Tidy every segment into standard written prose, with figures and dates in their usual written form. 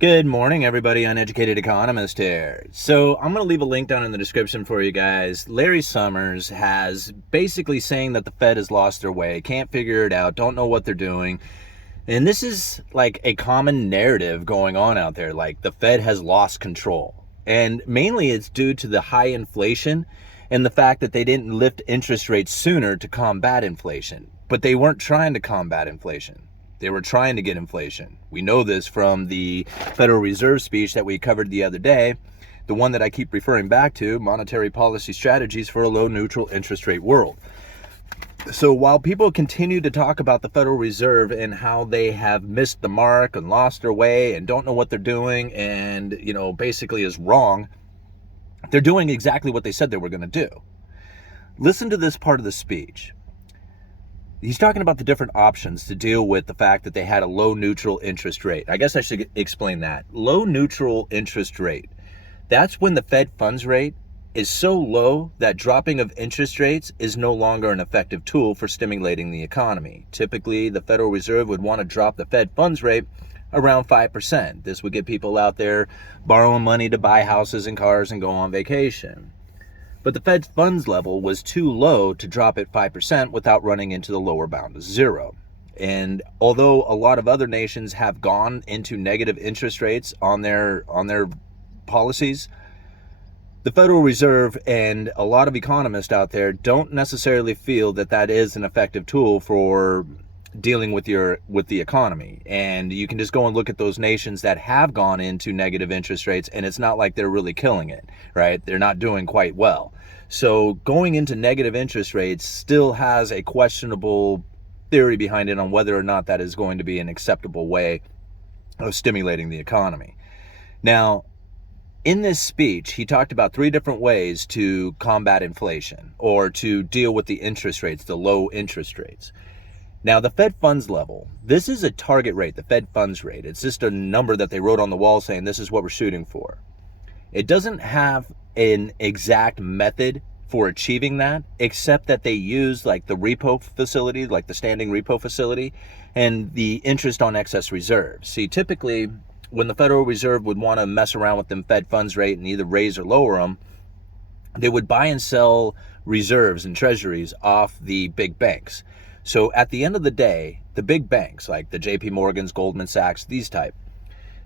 Good morning, everybody. Uneducated Economist here. So I'm going to leave a link down in the description for you guys. Larry Summers has basically saying that the Fed has lost their way, can't figure it out, don't know what they're doing. And this is like a common narrative going on out there, like the Fed has lost control. And mainly it's due to the high inflation and the fact that they didn't lift interest rates sooner to combat inflation. But they weren't trying to combat inflation. They were trying to get inflation. We know this from the Federal Reserve speech that we covered the other day, the one that I keep referring back to, Monetary Policy Strategies for a Low Neutral Interest Rate World. So while people continue to talk about the Federal Reserve and how they have missed the mark and lost their way and don't know what they're doing and, basically is wrong, they're doing exactly what they said they were going to do. Listen to this part of the speech. He's talking about the different options to deal with the fact that they had a low neutral interest rate. I guess I should explain that. Low neutral interest rate. That's when the Fed funds rate is so low that dropping of interest rates is no longer an effective tool for stimulating the economy. Typically, the Federal Reserve would want to drop the Fed funds rate around 5%. This would get people out there borrowing money to buy houses and cars and go on vacation. But the Fed funds level was too low to drop it 5% without running into the lower bound of zero. And although a lot of other nations have gone into negative interest rates on their policies, the Federal Reserve and a lot of economists out there don't necessarily feel that that is an effective tool for dealing with the economy. And you can just go and look at those nations that have gone into negative interest rates, and it's not like they're really killing it, right? They're not doing quite well. So going into negative interest rates still has a questionable theory behind it on whether or not that is going to be an acceptable way of stimulating the economy. Now, in this speech, he talked about 3 different ways to combat inflation or to deal with the interest rates, the low interest rates. Now, the Fed funds level, this is a target rate, the Fed funds rate. It's just a number that they wrote on the wall saying this is what we're shooting for. It doesn't have an exact method for achieving that, except that they use like the repo facility, like the standing repo facility, and the interest on excess reserves. See, typically, when the Federal Reserve would want to mess around with them Fed funds rate and either raise or lower them, they would buy and sell reserves and treasuries off the big banks. So at the end of the day, the big banks like the JP Morgans, Goldman Sachs, these type,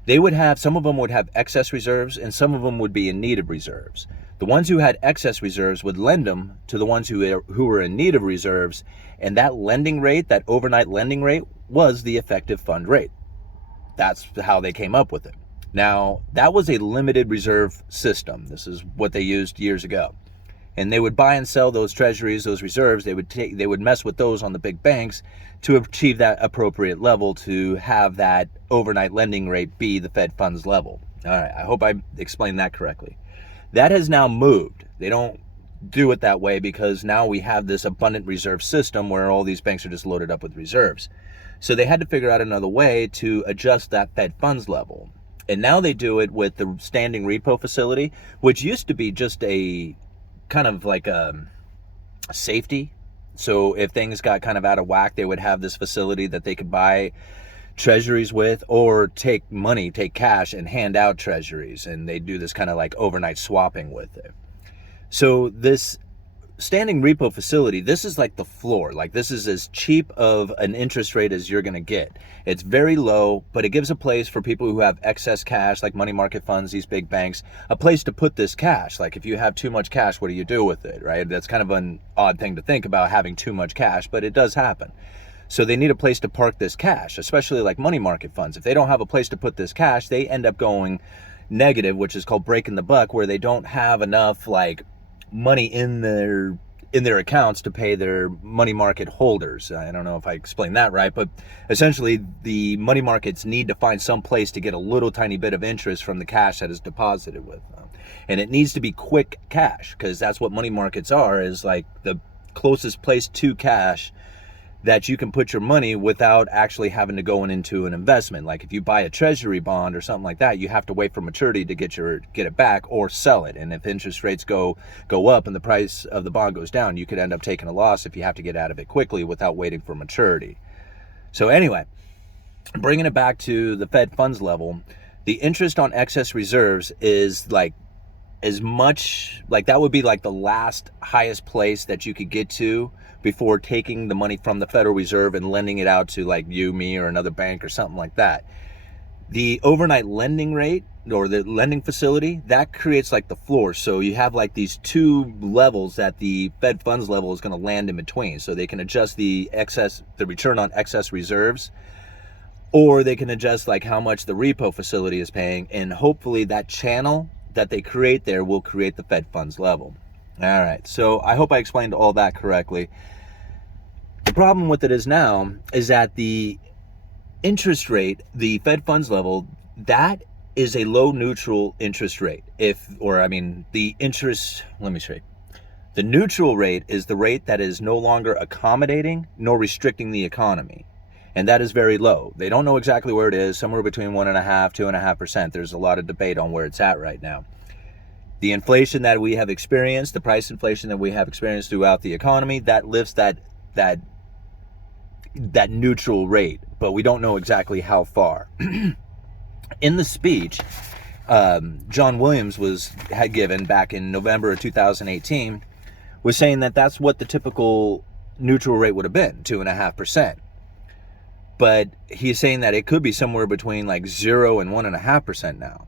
they would have, some of them would have excess reserves and some of them would be in need of reserves. The ones who had excess reserves would lend them to the ones who were in need of reserves, and that lending rate, that overnight lending rate, was the effective fund rate. That's how they came up with it. Now, that was a limited reserve system. This is what they used years ago. And they would buy and sell those treasuries, those reserves. They would mess with those on the big banks to achieve that appropriate level to have that overnight lending rate be the Fed funds level. All right, I hope I explained that correctly. That has now moved. They don't do it that way because now we have this abundant reserve system where all these banks are just loaded up with reserves. So they had to figure out another way to adjust that Fed funds level. And now they do it with the standing repo facility, which used to be just a kind of like a safety. So if things got kind of out of whack, they would have this facility that they could buy treasuries with or take cash and hand out treasuries. And they do this kind of like overnight swapping with it. So this standing repo facility, this is like the floor. Like this is as cheap of an interest rate as you're going to get. It's very low, but it gives a place for people who have excess cash, like money market funds, these big banks, a place to put this cash. Like if you have too much cash, what do you do with it, right? That's kind of an odd thing to think about, having too much cash, but it does happen. So they need a place to park this cash, especially like money market funds. If they don't have a place to put this cash, they end up going negative, which is called breaking the buck, where they don't have enough like money in their accounts to pay their money market holders. I don't know if I explained that right, but essentially the money markets need to find some place to get a little tiny bit of interest from the cash that is deposited with them. And it needs to be quick cash, because that's what money markets are, is like the closest place to cash that you can put your money without actually having to go into an investment. Like if you buy a treasury bond or something like that, you have to wait for maturity to get it back or sell it. And if interest rates go up and the price of the bond goes down, you could end up taking a loss if you have to get out of it quickly without waiting for maturity. So anyway, bringing it back to the Fed funds level, The interest on excess reserves is like as much, like that would be like the last highest place that you could get to before taking the money from the Federal Reserve and lending it out to like you, me, or another bank or something like that. The overnight lending rate or the lending facility, that creates like the floor. So you have like these two levels that the Fed funds level is going to land in between. So they can adjust the return on excess reserves, or they can adjust like how much the repo facility is paying. And hopefully that channel that they create there will create the Fed funds level. All right. So I hope I explained all that correctly. The problem with it is now is that the interest rate, the Fed funds level, that is a low neutral interest rate. The neutral rate is the rate that is no longer accommodating nor restricting the economy. And that is very low. They don't know exactly where it is, somewhere between 1.5%, 2.5%. There's a lot of debate on where it's at right now. The inflation that we have experienced, the price inflation that we have experienced throughout the economy, that lifts that neutral rate, but we don't know exactly how far. In the speech, John Williams had given back in November of 2018, was saying that that's what the typical neutral rate would have been, 2.5%. But he's saying that it could be somewhere between like 0 and 1.5% now.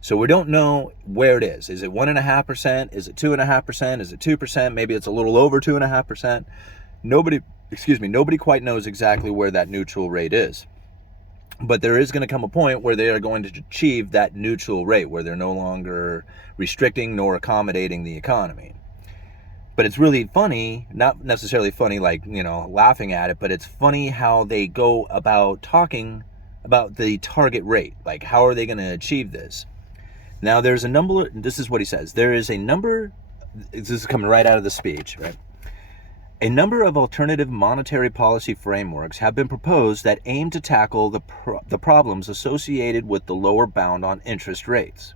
So we don't know where it is. Is it 1.5%? Is it 2.5%? Is it 2%? Maybe it's a little over 2.5%. Nobody quite knows exactly where that neutral rate is. But there is going to come a point where they are going to achieve that neutral rate, where they're no longer restricting nor accommodating the economy. But it's really funny, not necessarily funny like, laughing at it, but it's funny how they go about talking about the target rate. Like, how are they going to achieve this? Now, there's a number, this is what he says. There is a number, this is coming right out of the speech, right? A number of alternative monetary policy frameworks have been proposed that aim to tackle the problems associated with the lower bound on interest rates.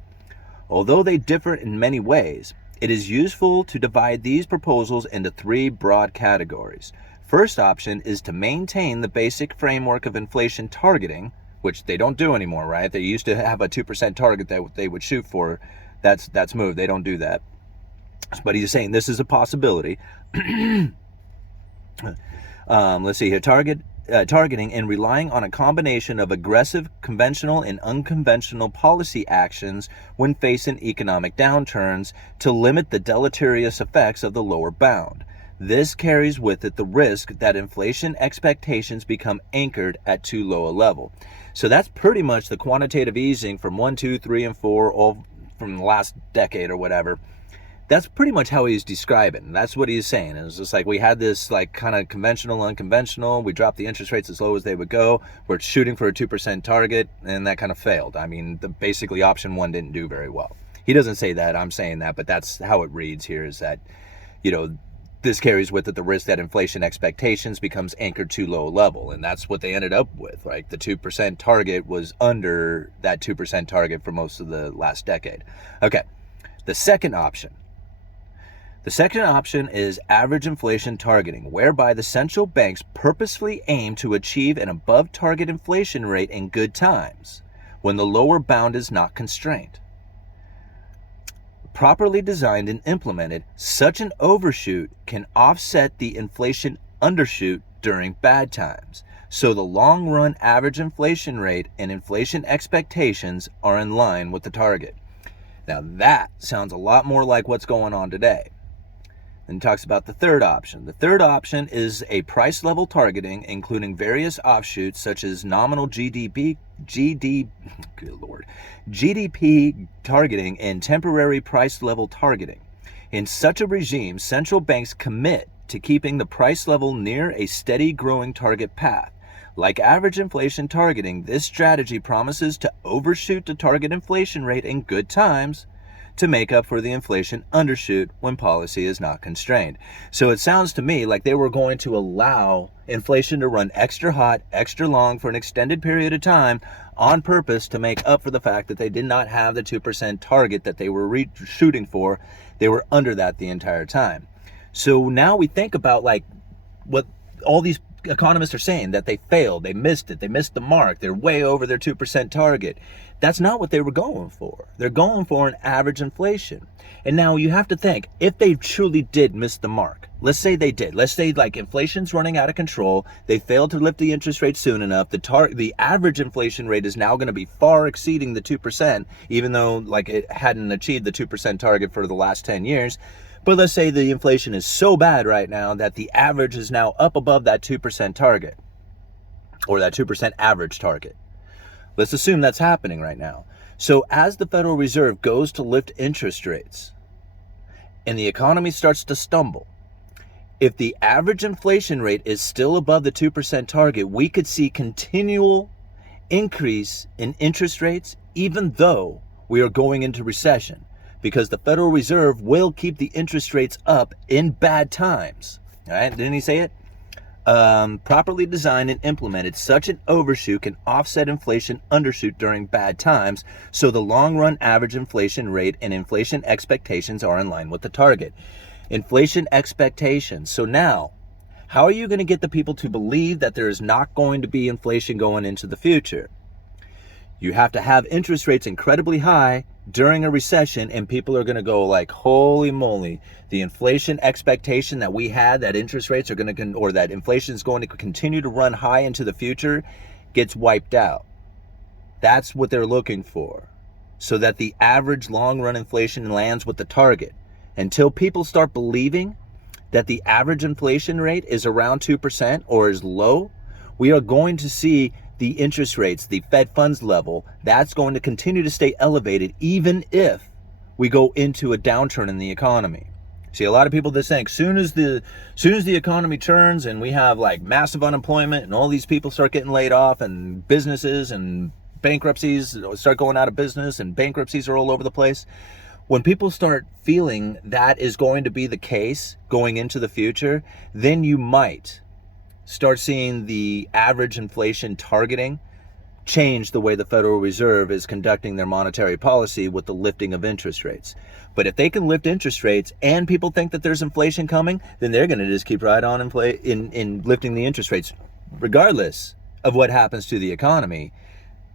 Although they differ in many ways, it is useful to divide these proposals into three broad categories. First option is to maintain the basic framework of inflation targeting, which they don't do anymore, right? They used to have a 2% target that they would shoot for. That's moved. They don't do that. But he's saying this is a possibility. Let's see here. Targeting and relying on a combination of aggressive, conventional, and unconventional policy actions when facing economic downturns to limit the deleterious effects of the lower bound. This carries with it the risk that inflation expectations become anchored at too low a level. So that's pretty much the quantitative easing from 1, 2, 3, and 4, all from the last decade or whatever. That's pretty much how he's describing. That's what he's saying. It's just like we had this like kind of conventional, unconventional. We dropped the interest rates as low as they would go. We're shooting for a 2% target, and that kind of failed. I mean, basically option one didn't do very well. He doesn't say that. I'm saying that, but that's how it reads here, is that, this carries with it the risk that inflation expectations becomes anchored too low a level. And that's what they ended up with. Like the 2% target was under that 2% target for most of the last decade. Okay, the second option. The second option is average inflation targeting, whereby the central banks purposefully aim to achieve an above-target inflation rate in good times, when the lower bound is not constrained. Properly designed and implemented, such an overshoot can offset the inflation undershoot during bad times, so the long-run average inflation rate and inflation expectations are in line with the target. Now that sounds a lot more like what's going on today. Then he talks about the third option. The third option is a price level targeting, including various offshoots such as nominal GDP targeting and temporary price level targeting. In such a regime, central banks commit to keeping the price level near a steady growing target path. Like average inflation targeting, this strategy promises to overshoot the target inflation rate in good times to make up for the inflation undershoot when policy is not constrained. So it sounds to me like they were going to allow inflation to run extra hot, extra long for an extended period of time on purpose to make up for the fact that they did not have the 2% target that they were shooting for. They were under that the entire time. So now we think about like what all these economists are saying that they failed, they missed it, they missed the mark, they're way over their 2% target. That's not what they were going for. They're going for an average inflation. And now you have to think, if they truly did miss the mark, let's say they did, let's say like inflation's running out of control, they failed to lift the interest rate soon enough, the average inflation rate is now going to be far exceeding the 2%, even though like it hadn't achieved the 2% target for the last 10 years. But let's say the inflation is so bad right now that the average is now up above that 2% target, or that 2% average target. Let's assume that's happening right now. So as the Federal Reserve goes to lift interest rates and the economy starts to stumble, if the average inflation rate is still above the 2% target, we could see continual increase in interest rates even though we are going into recession, because the Federal Reserve will keep the interest rates up in bad times. All right, didn't he say it? Properly designed and implemented, such an overshoot can offset inflation undershoot during bad times, so the long-run average inflation rate and inflation expectations are in line with the target. Inflation expectations. So now, how are you going to get the people to believe that there is not going to be inflation going into the future? You have to have interest rates incredibly high during a recession, and people are going to go like, holy moly, the inflation expectation that we had, that interest rates are going to, or that inflation is going to continue to run high into the future, gets wiped out. That's what they're looking for, so that the average long-run inflation lands with the target. Until people start believing that the average inflation rate is around 2% or is low, we are going to see the interest rates, the Fed funds level, that's going to continue to stay elevated even if we go into a downturn in the economy. See, a lot of people that think soon as the economy turns and we have like massive unemployment and all these people start getting laid off and businesses and bankruptcies start going out of business and bankruptcies are all over the place. When people start feeling that is going to be the case going into the future, then you might start seeing the average inflation targeting change the way the Federal Reserve is conducting their monetary policy with the lifting of interest rates. But if they can lift interest rates and people think that there's inflation coming, then they're going to just keep right on in lifting the interest rates, regardless of what happens to the economy.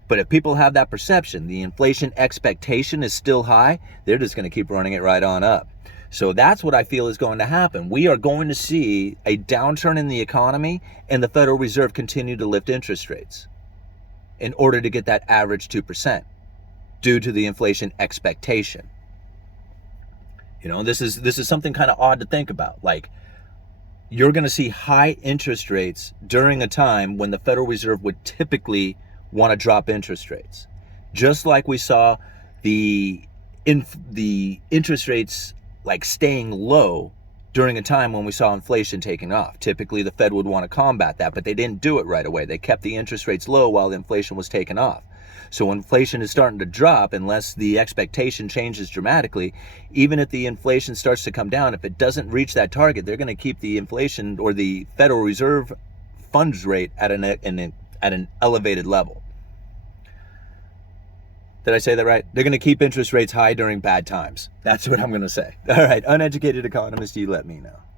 But if people have that perception, the inflation expectation is still high, they're just going to keep running it right on up. So that's what I feel is going to happen. We are going to see a downturn in the economy and the Federal Reserve continue to lift interest rates in order to get that average 2% due to the inflation expectation. You know, this is something kind of odd to think about. Like, you're going to see high interest rates during a time when the Federal Reserve would typically want to drop interest rates. Just like we saw the interest rates like staying low during a time when we saw inflation taking off. Typically, the Fed would want to combat that, but they didn't do it right away. They kept the interest rates low while the inflation was taking off. So when inflation is starting to drop, unless the expectation changes dramatically, even if the inflation starts to come down, if it doesn't reach that target, they're going to keep the inflation or the Federal Reserve funds rate at an elevated level. Did I say that right? They're going to keep interest rates high during bad times. That's what I'm going to say. All right, uneducated economist, you let me know.